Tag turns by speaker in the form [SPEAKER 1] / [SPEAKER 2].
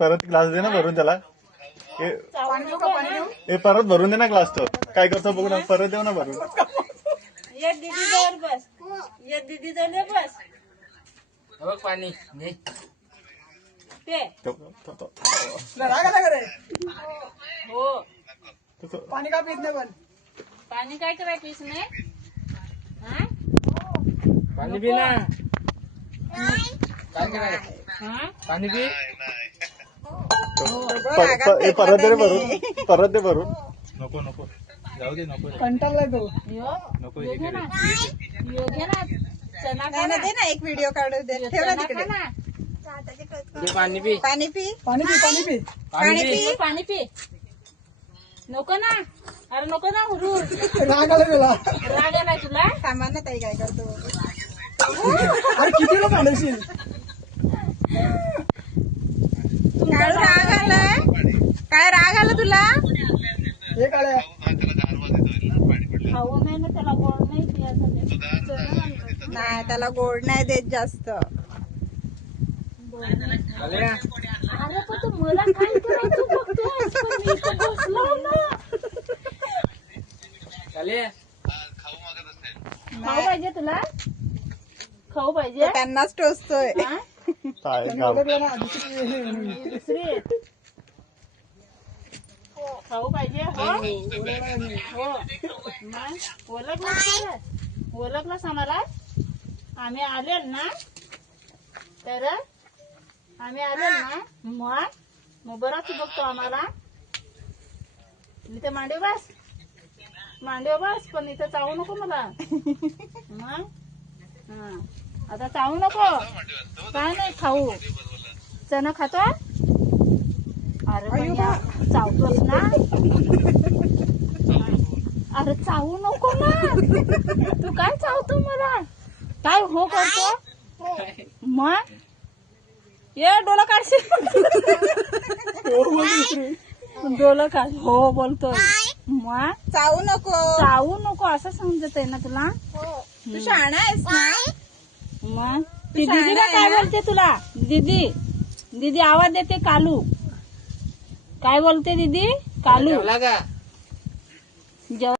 [SPEAKER 1] परत ग्लास दे ना भरून त्याला. ए
[SPEAKER 2] पाणी देऊ का पाणी देऊ
[SPEAKER 1] ए, परत भरून दे ना ग्लास तो. काय करतो बघू ना परत देऊ ना भरून.
[SPEAKER 3] ये दीदी जवळ बस. ये दीदी जवळ बस.
[SPEAKER 4] हे बघ पाणी घे.
[SPEAKER 3] ते
[SPEAKER 1] तो- तो- तो-
[SPEAKER 2] तुला राग आला का रे?
[SPEAKER 3] हो.
[SPEAKER 1] तो- तो-
[SPEAKER 2] पाणी का पित नाही पण?
[SPEAKER 3] पाणी काय करायचं हा?
[SPEAKER 4] पाणी पी ना काय करायचं? पाणी पी
[SPEAKER 1] पर- पर- ए, परत दे रे भरून. परत दे भरून. नको नको. जाऊ दे नको
[SPEAKER 2] कंटाळलाय तो
[SPEAKER 3] यो
[SPEAKER 1] नको
[SPEAKER 3] यो घे ना. यो घे ना. चना
[SPEAKER 5] नाही ना.
[SPEAKER 3] खा
[SPEAKER 5] दे ना एक व्हिडिओ काढू. दे
[SPEAKER 3] यो
[SPEAKER 5] ठेव ना
[SPEAKER 3] चना
[SPEAKER 5] तिकडे.
[SPEAKER 3] खा ना.
[SPEAKER 4] घे पाणी पी.
[SPEAKER 5] पाणी पी.
[SPEAKER 2] पाणी पी पाणी पी.
[SPEAKER 4] पाणी पी.
[SPEAKER 3] ये पाणी पी. नको ना. अरे नको ना हुरूर
[SPEAKER 2] राग आला तुला
[SPEAKER 3] राग आलाय तुला?
[SPEAKER 5] थांबा ना ताई काय करतो.
[SPEAKER 2] अरे किती लोक काढशील
[SPEAKER 5] काळू राग आलाय? काय राग आला तुला?
[SPEAKER 2] हे
[SPEAKER 3] नाही ना त्याला गोड नाही पियाचं ते.
[SPEAKER 5] नाही त्याला गोड नाही देत जास्त.
[SPEAKER 4] आले
[SPEAKER 3] अरे पण तू मला काय करायचं? बघतोस पण मी इथं बसलो ना.
[SPEAKER 4] आले
[SPEAKER 3] खाऊ पाहिजे तुला? खाऊ पाहिजे?
[SPEAKER 5] त्यांनाच टोचतोय.
[SPEAKER 3] हा?
[SPEAKER 1] काय गाव
[SPEAKER 2] ओळखलं हे- हे-.
[SPEAKER 3] खाऊ पाहिजे हो मग ओळखलास आम्हाला आम्ही आले ना तर आम्ही आले ना मग मग बराच बघतो आम्हाला इथे मांडव बस मांडव बस पण इथं चावू नको मला मग हा आता चावू नको. काय नाही खाऊ. चना खातो अरे चावतोस ना? अरे चावू नको ना. तू काय चावतो मला? काय हो करतो? मग? ये डोळा काढशील.
[SPEAKER 2] हो
[SPEAKER 3] डोळं काढ. हो बोलतोय. मग?
[SPEAKER 5] चावू नको.
[SPEAKER 3] चावू नको असं समजत आहे ना तुला?
[SPEAKER 5] तू शहाणा आहेस ना?
[SPEAKER 3] मग? ती काय बोलते तुला? दीदी. दीदी आवाज देते कालू. काय बोलते दीदी? कालू.
[SPEAKER 4] जेवला का?
[SPEAKER 3] जेव